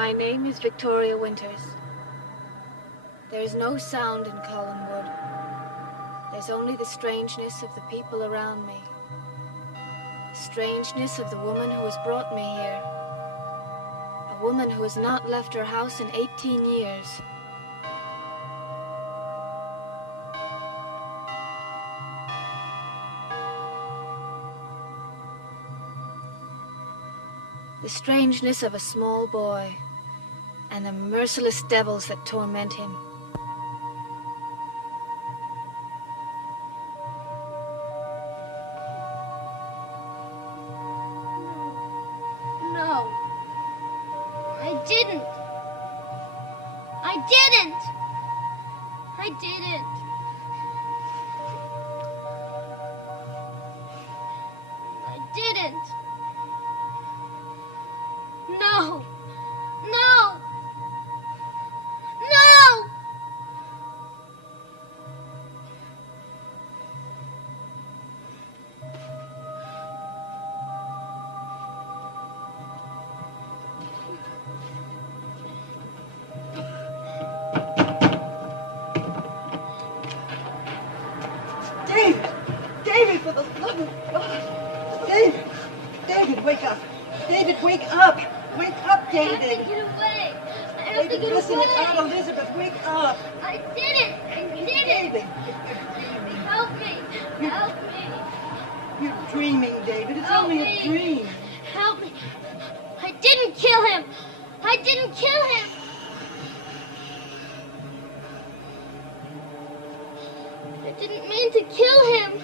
My name is Victoria Winters. There is no sound in Collinwood. There's only the strangeness of the people around me. The strangeness of the woman who has brought me here. A woman who has not left her house in 18 years. The strangeness of a small boy and the merciless devils that torment him. No. I didn't. I didn't. I didn't. I didn't. No! No! No! David! David, for the love of God! David! David, wake up! David, wake up! Wake up, David! I have to get away! I have David, to get listen, away! it's Aunt Elizabeth, wake up! I did it! I did it! David, you're dreaming. Help me! Help me! You're dreaming, David. It's Help only me. a dream. Help me! I didn't kill him! I didn't kill him! I didn't mean to kill him!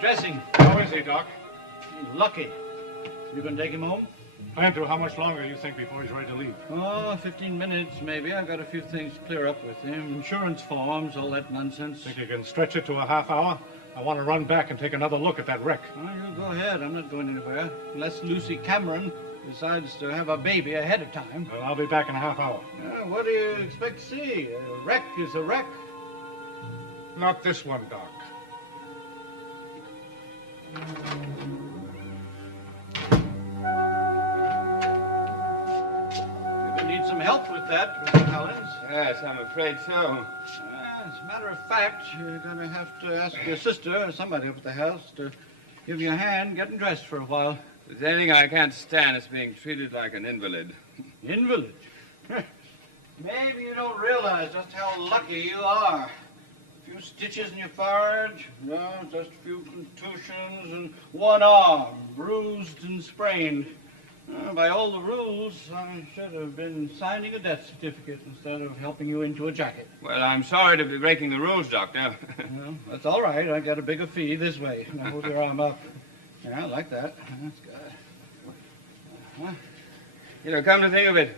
Dressing. How is he, Doc? He's lucky. You gonna take him home? Plan to. How much longer do you think before he's ready to leave? Oh, 15 minutes, maybe. I've got a few things to clear up with him. Insurance forms, all that nonsense. Think you can stretch it to a half hour? I want to run back and take another look at that wreck. Well, you go ahead. I'm not going anywhere. Unless Lucy Cameron decides to have a baby ahead of time. Well, I'll be back in a half hour. What do you expect to see? A wreck is a wreck. Not this one, Doc. You're gonna need some help with that, Mr. Collins. Yes, I'm afraid so. As a matter of fact, you're gonna have to ask your sister or somebody up at the house to give you a hand getting dressed for a while. If there's anything I can't stand, it's being treated like an invalid. Invalid? Maybe you don't realize just how lucky you are. A few stitches in your forehead, just a few contusions, and one arm bruised and sprained. By all the rules, I should have been signing a death certificate instead of helping you into a jacket. Well, I'm sorry to be breaking the rules, Doctor. Well, that's all right. I get a bigger fee this way. Now hold your arm up. Yeah, I like that. That's good. You know, come to think of it,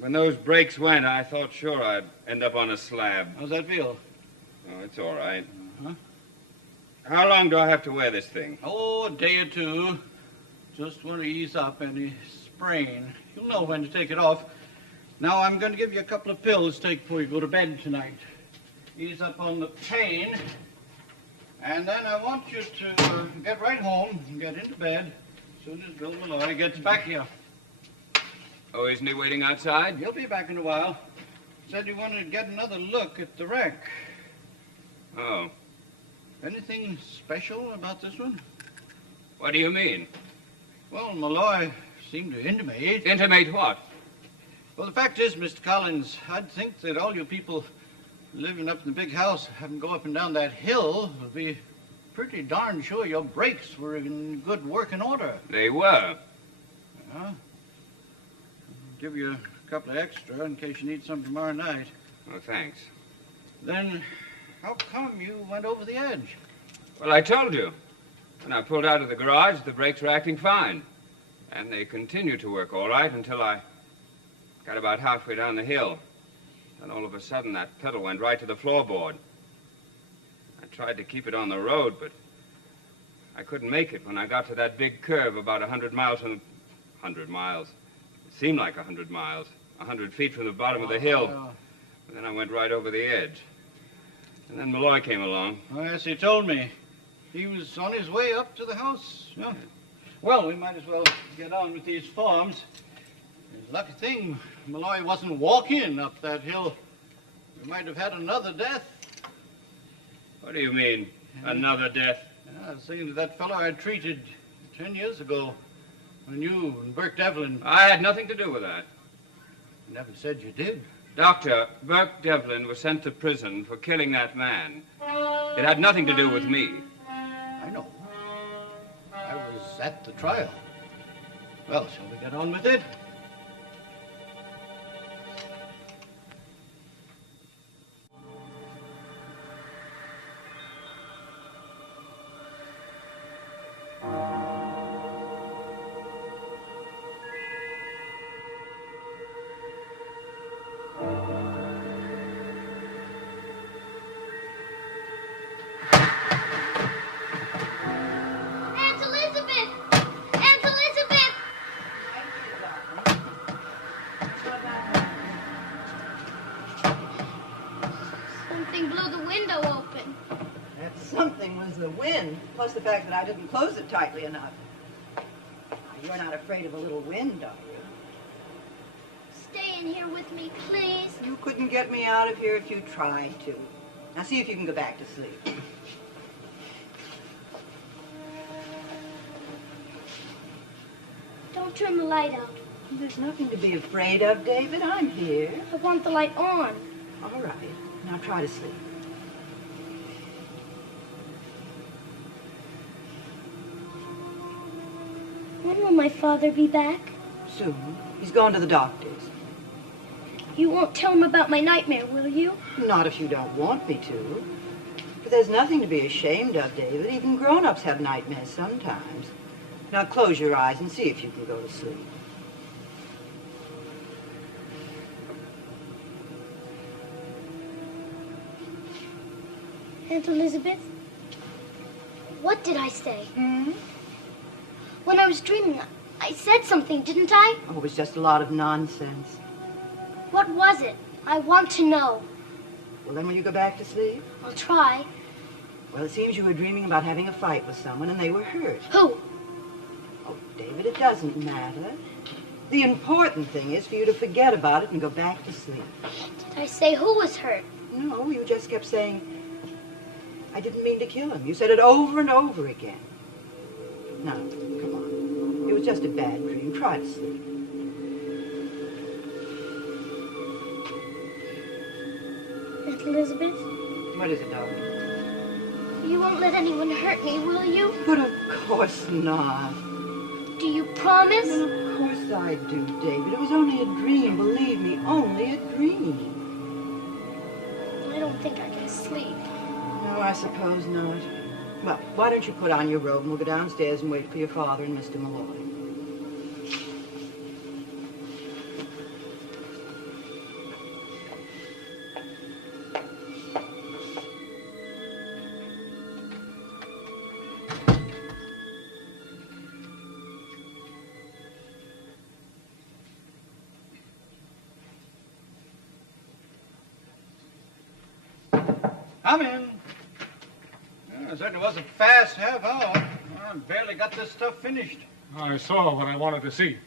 when those brakes went, I thought sure I'd end up on a slab. How's that feel? Oh, it's all right. Uh-huh. How long do I have to wear this thing? Oh, a day or two. Just want to ease up any sprain. You'll know when to take it off. Now, I'm going to give you a couple of pills to take before you go to bed tonight. Ease up on the pain. And then I want you to get right home and get into bed as soon as Bill Malloy gets back here. Oh, isn't he waiting outside? He'll be back in a while. Said you wanted to get another look at the wreck. Oh. Anything special about this one? What do you mean? Well, Malloy seemed to intimate. Intimate what? Well, the fact is, Mr. Collins, I'd think that all you people living up in the big house having to go up and down that hill would be pretty darn sure your brakes were in good working order. They were. I'll give you a couple of extra in case you need some tomorrow night. Oh, thanks. Then how come you went over the edge? Well, I told you. When I pulled out of the garage, the brakes were acting fine. And they continued to work all right until I got about halfway down the hill. Then all of a sudden, that pedal went right to the floorboard. I tried to keep it on the road, but I couldn't make it when I got to that big curve about 100 miles from... 100 miles. It seemed like 100 miles. 100 feet from the bottom of the hill. And then I went right over the edge. And then Malloy came along. Oh, yes, he told me. He was on his way up to the house. Yeah. Well, we might as well get on with these forms. It's a lucky thing Malloy wasn't walking up that hill. We might have had another death. What do you mean, another death? Yeah, seeing that fellow I treated 10 years ago when you and Burke Devlin... I had nothing to do with that. You never said you did. Doctor, Burke Devlin was sent to prison for killing that man. It had nothing to do with me. I know. I was at the trial. Well, shall we get on with it? The wind, plus the fact that I didn't close it tightly enough. You're not afraid of a little wind, are you? Stay in here with me, please. You couldn't get me out of here if you tried to. Now see if you can go back to sleep. Don't turn the light out. There's nothing to be afraid of, David. I'm here. I want the light on. All right. Now try to sleep. When will my father be back? Soon. He's gone to the doctor's. You won't tell him about my nightmare, will you? Not if you don't want me to. But there's nothing to be ashamed of, David. Even grown-ups have nightmares sometimes. Now close your eyes and see if you can go to sleep. Aunt Elizabeth, what did I say? Hmm? When I was dreaming, I said something, didn't I? Oh, it was just a lot of nonsense. What was it? I want to know. Well, then will you go back to sleep? I'll try. Well, it seems you were dreaming about having a fight with someone and they were hurt. Who? Oh, David, it doesn't matter. The important thing is for you to forget about it and go back to sleep. Did I say who was hurt? No, you just kept saying, I didn't mean to kill him. You said it over and over again. Now, come on. It was just a bad dream. Try to sleep. Aunt Elizabeth? What is it, darling? You won't let anyone hurt me, will you? But of course not. Do you promise? Well, of course I do, David. It was only a dream. Believe me, only a dream. I don't think I can sleep. No, I suppose not. Well, why don't you put on your robe and we'll go downstairs and wait for your father and Mr. Malloy. Come in. Yeah, it certainly was a fast half hour. I barely got this stuff finished. I saw what I wanted to see.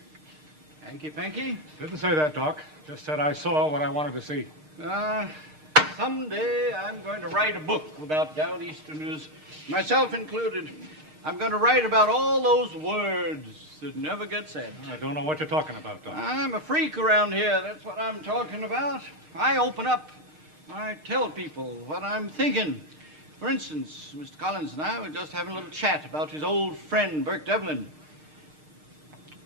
Hanky-panky? Didn't say that, Doc. Just said I saw what I wanted to see. Someday I'm going to write a book about Down-Easterners, myself included. I'm going to write about all those words that never get said. I don't know what you're talking about, Doc. I'm a freak around here. That's what I'm talking about. I open up. I tell people what I'm thinking. For instance, Mr. Collins and I were just having a little chat about his old friend, Burke Devlin.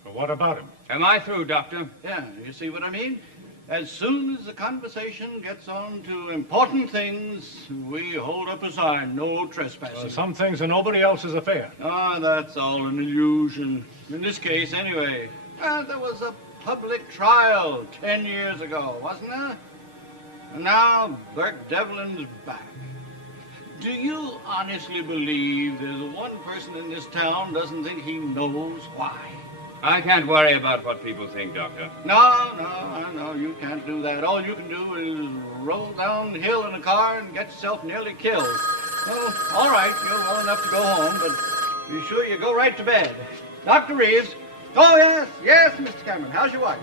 But what about him? Am I through, Doctor? Yeah, you see what I mean? As soon as the conversation gets on to important things, we hold up a sign, no trespassing. Some things are nobody else's affair. Ah, that's all an illusion. In this case, anyway. There was a public trial 10 years ago, wasn't there? And now Burke Devlin's back. Do you honestly believe there's one person in this town doesn't think he knows why? I can't worry about what people think, Doctor. No, I know you can't do that. All you can do is roll downhill in a car and get yourself nearly killed. Well, all right, you're well enough to go home, but be sure you go right to bed. Dr. Reeves. Oh, yes, Mr. Cameron. How's your wife?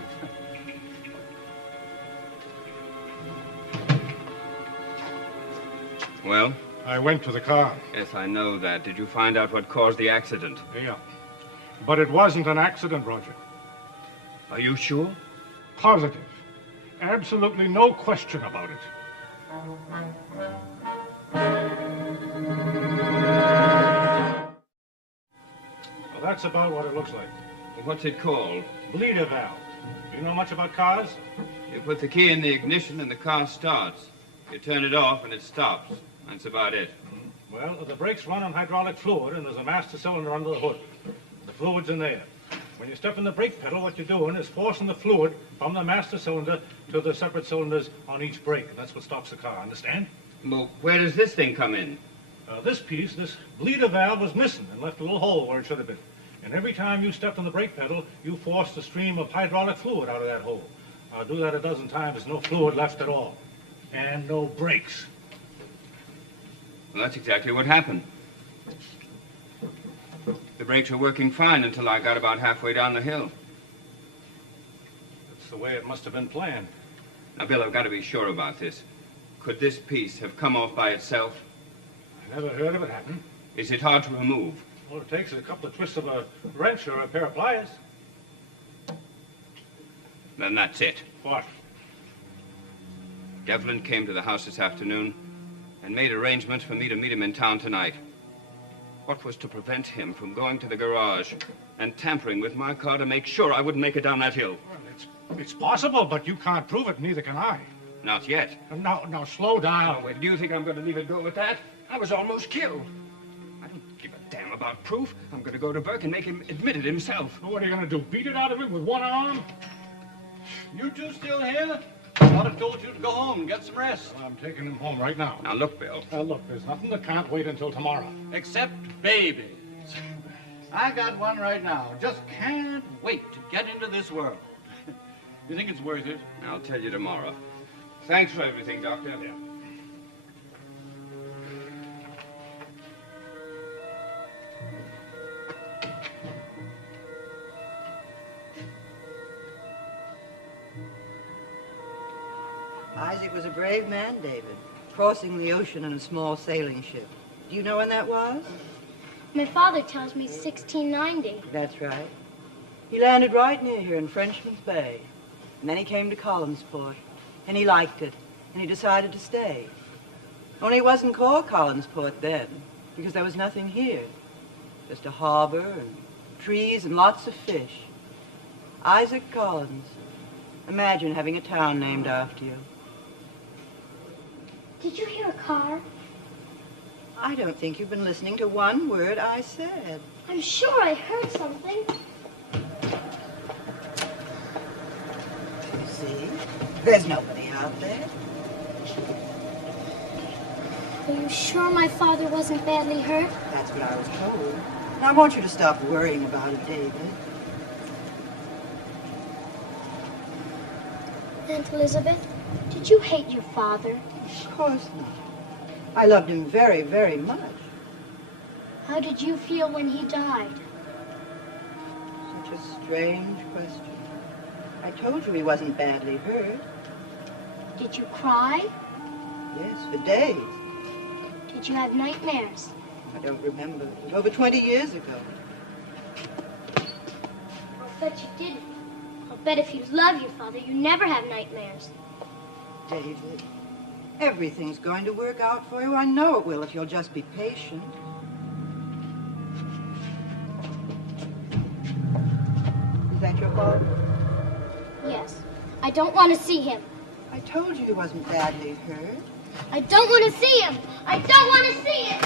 Well? I went to the car. Yes, I know that. Did you find out what caused the accident? Yeah. But it wasn't an accident, Roger. Are you sure? Positive. Absolutely no question about it. Well, that's about what it looks like. What's it called? Bleeder valve. Do you know much about cars? You put the key in the ignition and the car starts. You turn it off and it stops. That's about it. Well, the brakes run on hydraulic fluid, and there's a master cylinder under the hood. The fluid's in there. When you step on the brake pedal, what you're doing is forcing the fluid from the master cylinder to the separate cylinders on each brake, and that's what stops the car. Understand? Well, where does this thing come in? This bleeder valve was missing and left a little hole where it should have been. And every time you stepped on the brake pedal, you forced a stream of hydraulic fluid out of that hole. Do that a dozen times, there's no fluid left at all. And no brakes. Well, that's exactly what happened. The brakes were working fine until I got about halfway down the hill. That's the way it must have been planned. Now, Bill, I've got to be sure about this. Could this piece have come off by itself? I never heard of it happen. Is it hard to remove? All it takes is a couple of twists of a wrench or a pair of pliers. Then that's it. What? Devlin came to the house this afternoon and made arrangements for me to meet him in town tonight. What was to prevent him from going to the garage and tampering with my car to make sure I wouldn't make it down that hill? Well, it's possible, but you can't prove it, neither can I. Not yet. Now, slow down. Oh, wait, do you think I'm going to leave it go with that? I was almost killed. I don't give a damn about proof. I'm going to go to Burke and make him admit it himself. Well, what are you going to do, beat it out of him with one arm? You two still here? I thought I told you to go home and get some rest. I'm taking him home right now. Now, look, Bill. Look, there's nothing that can't wait until tomorrow. Except babies. I got one right now. Just can't wait to get into this world. You think it's worth it? I'll tell you tomorrow. Thanks for everything, Doctor. Yeah. Isaac was a brave man, David, crossing the ocean in a small sailing ship. Do you know when that was? My father tells me 1690. That's right. He landed right near here in Frenchman's Bay. And then he came to Collinsport, and he liked it, and he decided to stay. Only it wasn't called Collinsport then, because there was nothing here. Just a harbor and trees and lots of fish. Isaac Collins. Imagine having a town named after you. Did you hear a car? I don't think you've been listening to one word I said. I'm sure I heard something. You see? There's nobody out there. Are you sure my father wasn't badly hurt? That's what I was told. And I want you to stop worrying about it, David. Aunt Elizabeth, did you hate your father? Of course not. I loved him very, very much. How did you feel when he died? Such a strange question. I told you he wasn't badly hurt. Did you cry? Yes, for days. Did you have nightmares? I don't remember. It was over 20 years ago. I'll bet you didn't. I'll bet if you love your father, you never have nightmares. David, everything's going to work out for you. I know it will if you'll just be patient. Is that your father? Yes. I don't want to see him. I told you he wasn't badly hurt. I don't want to see him. I don't want to see him.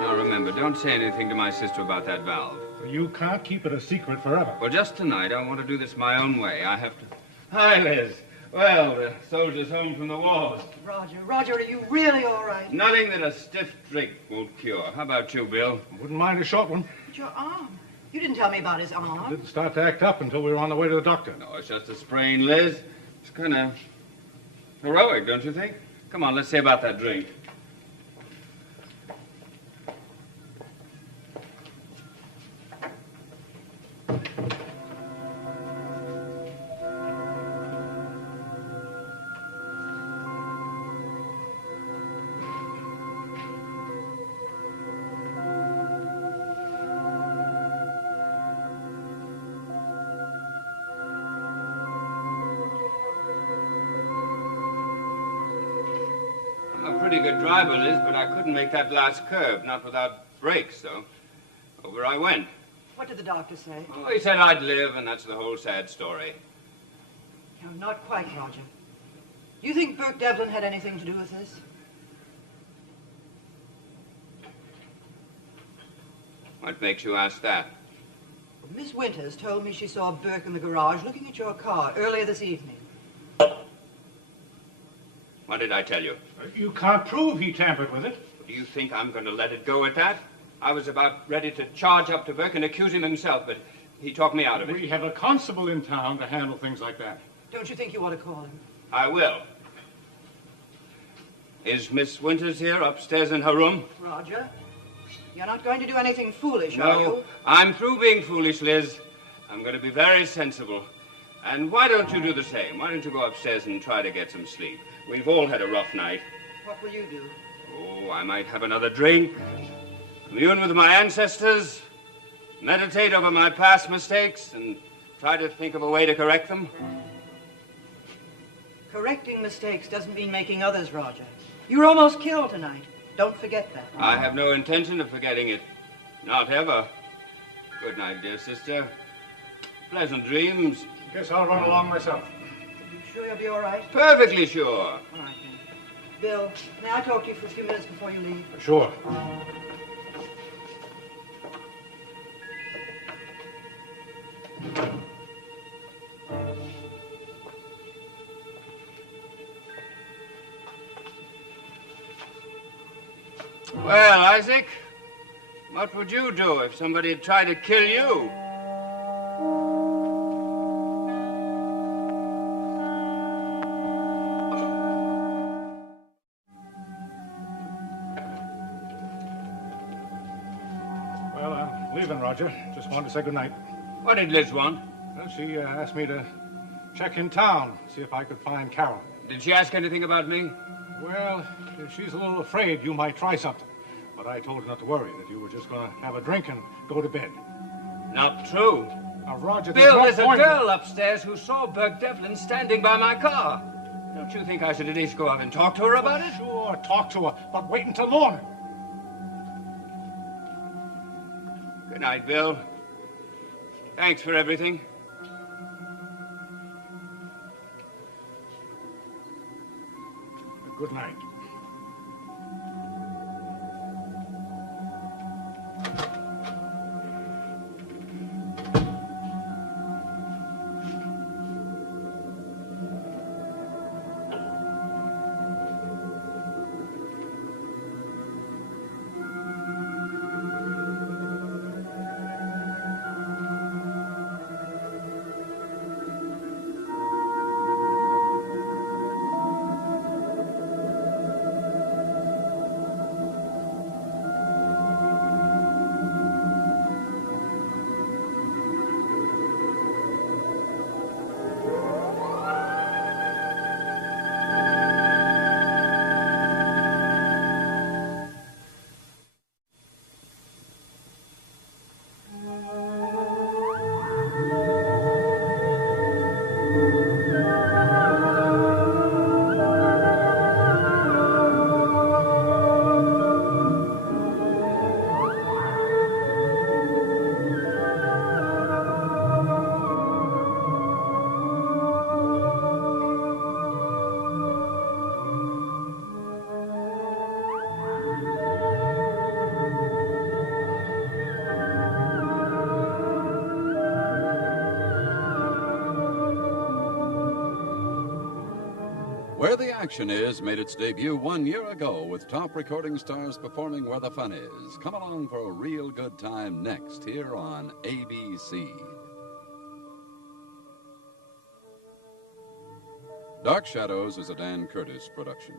Now remember, don't say anything to my sister about that valve. You can't keep it a secret forever. Well, just tonight, I want to do this my own way. I have to... Hi, Liz. Well, the soldier's home from the wars. Roger, are you really all right? Nothing that a stiff drink won't cure. How about you, Bill? I wouldn't mind a short one. But your arm. You didn't tell me about his arm. Didn't start to act up until we were on the way to the doctor. No, it's just a sprain, Liz. It's kind of heroic, don't you think? Come on, let's see about that drink. Pretty good driver, Liz, but I couldn't make that last curve, not without brakes, though. Over I went. What did the doctor say? Oh, he said I'd live, and that's the whole sad story. No, not quite, Roger. Do you think Burke Devlin had anything to do with this? What makes you ask that? Miss Winters told me she saw Burke in the garage looking at your car earlier this evening. What did I tell you? You can't prove he tampered with it. Do you think I'm going to let it go at that? I was about ready to charge up to Burke and accuse him himself, but he talked me out of it. We have a constable in town to handle things like that. Don't you think you ought to call him? I will. Is Miss Winters here upstairs in her room? Roger, you're not going to do anything foolish, are No, you? I'm through being foolish, Liz. I'm going to be very sensible. And why don't you do the same? Why don't you go upstairs and try to get some sleep? We've all had a rough night. What will you do? Oh, I might have another drink, commune with my ancestors, meditate over my past mistakes, and try to think of a way to correct them. Correcting mistakes doesn't mean making others, Roger. You were almost killed tonight. Don't forget that. I have no intention of forgetting it. Not ever. Good night, dear sister. Pleasant dreams. Guess I'll run along myself. You sure you'll be all right? Perfectly sure. All right, then. Bill, may I talk to you for a few minutes before you leave? Sure. Well, Isaac, what would you do if somebody had tried to kill you? Well, I'm leaving, Roger. Just wanted to say goodnight. What did Liz want? Well, she asked me to check in town, see if I could find Carol. Did she ask anything about me? Well, she's a little afraid you might try something. But I told her not to worry, that you were just going to have a drink and go to bed. Not true. Now, Roger, Bill, there's a girl upstairs who saw Burke Devlin standing by my car. Don't you think I should at least go out and talk to her about it? Sure, talk to her, but wait until morning. Good night, Bill. Thanks for everything. Good night. Where the Action Is made its debut 1 year ago with top recording stars performing Where the Fun Is. Come along for a real good time next here on ABC. Dark Shadows is a Dan Curtis production.